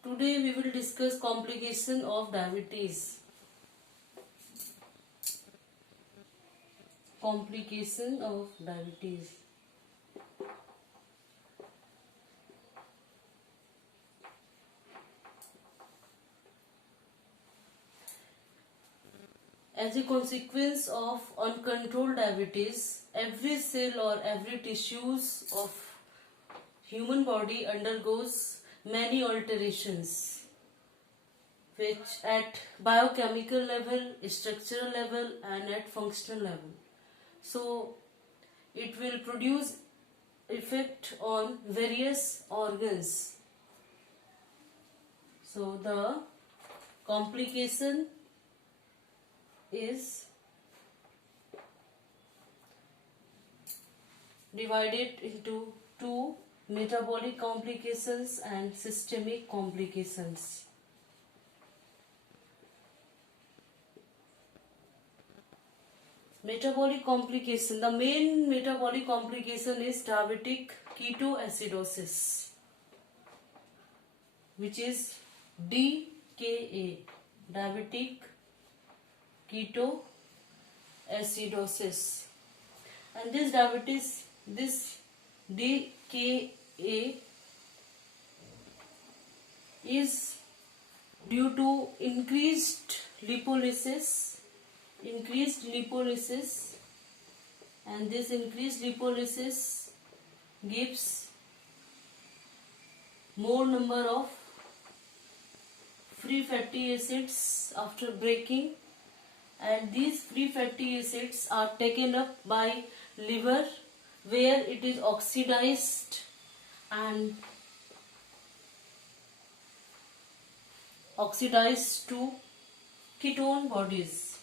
Today we will discuss complication of diabetes. Complication of diabetes. As a consequence of uncontrolled diabetes, every cell or every tissues of human body undergoes many alterations, which at biochemical level, structural level and at functional level. So it will produce effect on various organs. So the complication is divided into two: metabolic complications and systemic complications. Metabolic complication. The main metabolic complication is diabetic ketoacidosis, which is DKA, diabetic ketoacidosis. And this DKA is due to increased lipolysis, and this increased lipolysis gives more number of free fatty acids after breaking, and these free fatty acids are taken up by liver, where it is oxidized and oxidized to ketone bodies.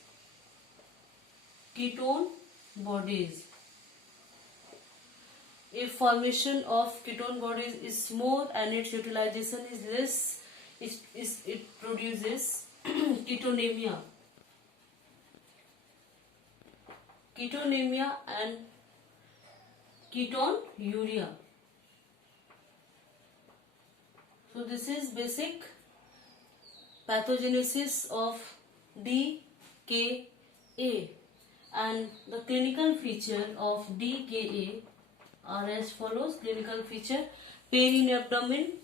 If formation of ketone bodies is more and its utilization is less, it produces ketonemia and ketonuria. So this is basic pathogenesis of DKA, and the clinical feature of DKA are as follows. Clinical feature: pain in abdomen,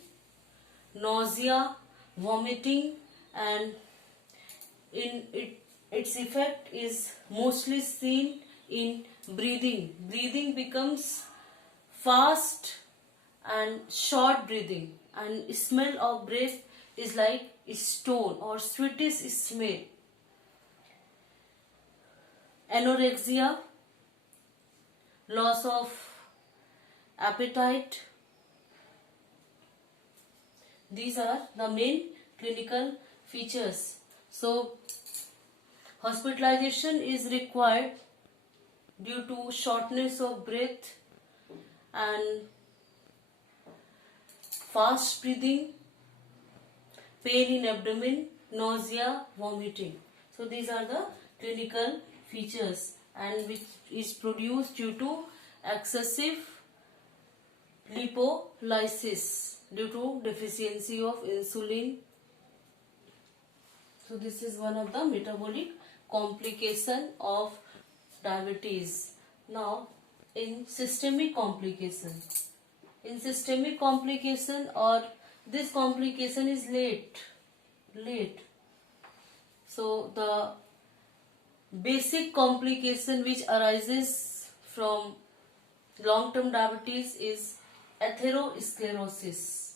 nausea, vomiting, and its effect is mostly seen in breathing. Breathing becomes fast and short breathing, and smell of breath is like stone or sweetish smell. Anorexia, loss of appetite. These are the main clinical features. So hospitalization is required due to shortness of breath and fast breathing, pain in abdomen, nausea, vomiting. So these are the clinical features, and which is produced due to excessive lipolysis due to deficiency of insulin. So this is one of the metabolic complication of diabetes. Now in systemic complication, or this complication is late. So the basic complication which arises from long-term diabetes is atherosclerosis.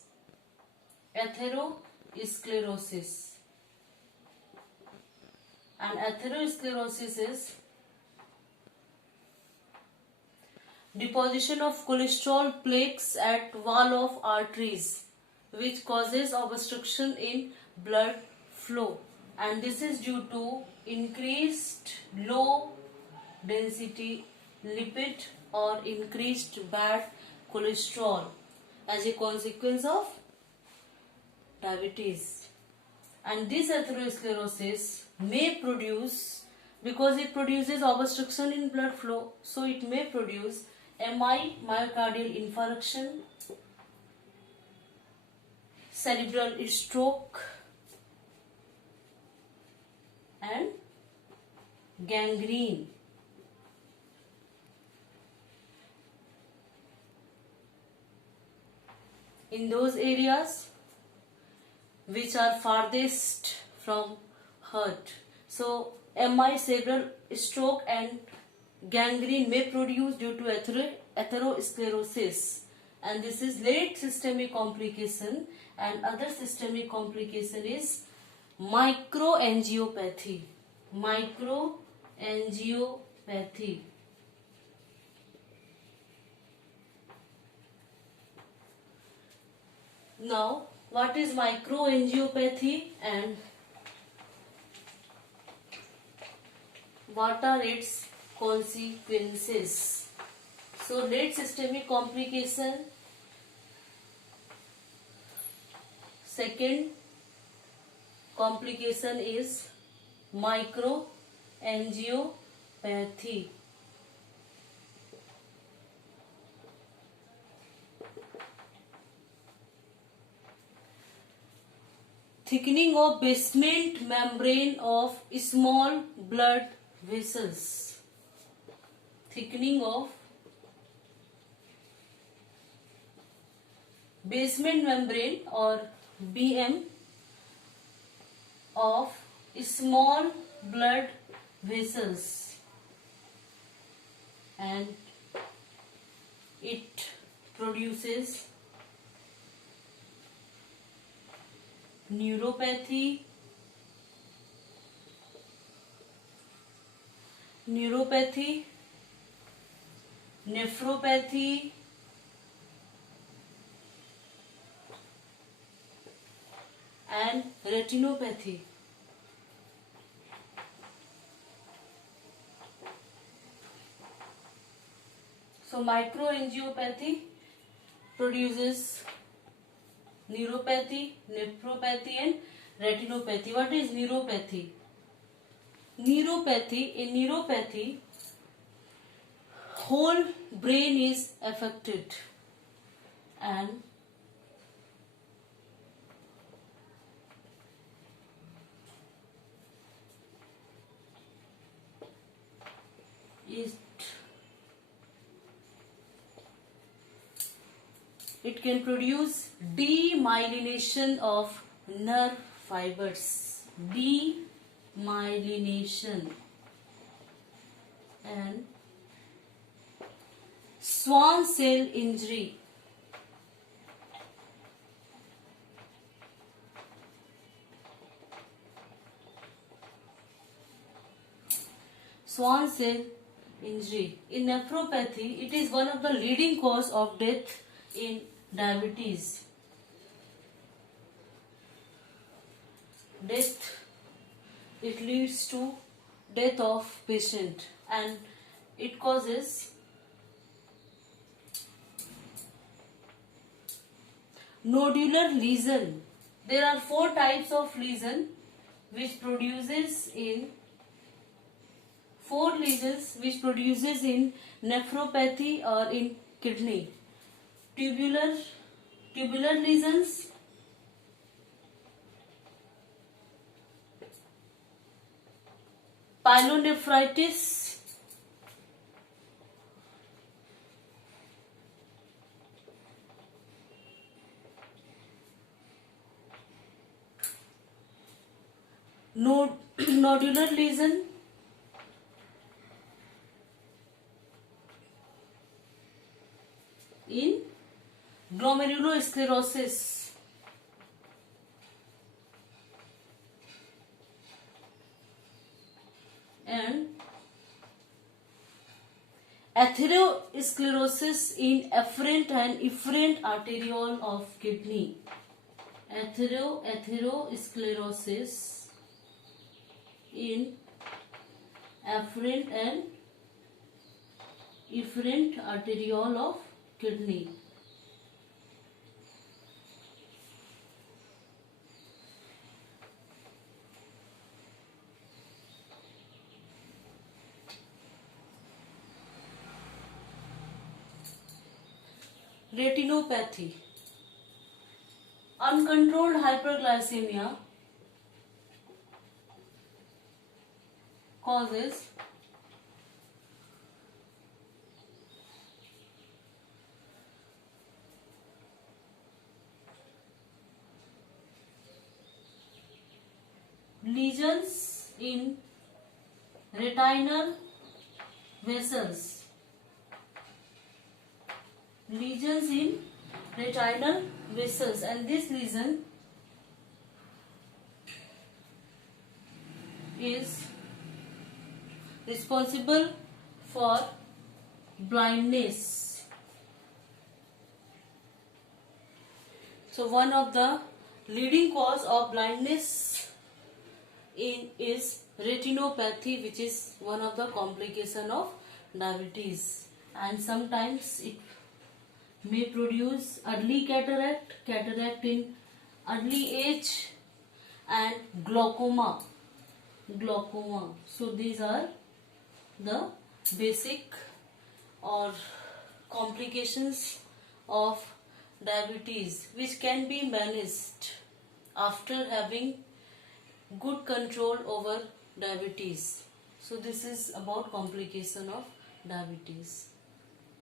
And atherosclerosis is deposition of cholesterol plaques at wall of arteries, which causes obstruction in blood flow, and this is due to increased low density lipid or increased bad cholesterol as a consequence of diabetes. And this atherosclerosis may produce, because it produces obstruction in blood flow, so it may produce MI, myocardial infarction, cerebral stroke and gangrene. In those areas which are farthest from heart. So MI, cerebral stroke and gangrene may produce due to atherosclerosis, and this is late systemic complication. And other systemic complication is microangiopathy. Microangiopathy. Now, what is microangiopathy and what are its consequences? So, late systemic complication. Second complication is microangiopathy. Thickening of basement membrane of small blood vessels. Thickening of basement membrane or BM of small blood vessels, and it produces neuropathy, nephropathy, and retinopathy. So microangiopathy produces neuropathy, nephropathy and retinopathy. What is neuropathy? In neuropathy, whole brain is affected and it can produce demyelination of nerve fibers, demyelination, and Schwann cell injury. Schwann cell injury. In nephropathy, it is one of the leading cause of death in diabetes. It leads to death of patient, and it causes nodular lesion. There are 4 types of lesion which produces in nephropathy or in kidney. Tubular lesions, pyelonephritis, nodular lesion, in glomerulosclerosis, and atherosclerosis in afferent and efferent arteriole of kidney. Atherosclerosis in afferent and efferent arteriole of kidney. Retinopathy. uncontrolled hyperglycemia causes lesions in retinal vessels. Lesions in retinal vessels, and this lesion is responsible for blindness. So one of the leading cause of blindness is retinopathy, which is one of the complication of diabetes, and sometimes it may produce early cataract in early age, and glaucoma. So these are the basic or complications of diabetes, which can be managed after having good control over diabetes. So this is about complication of diabetes.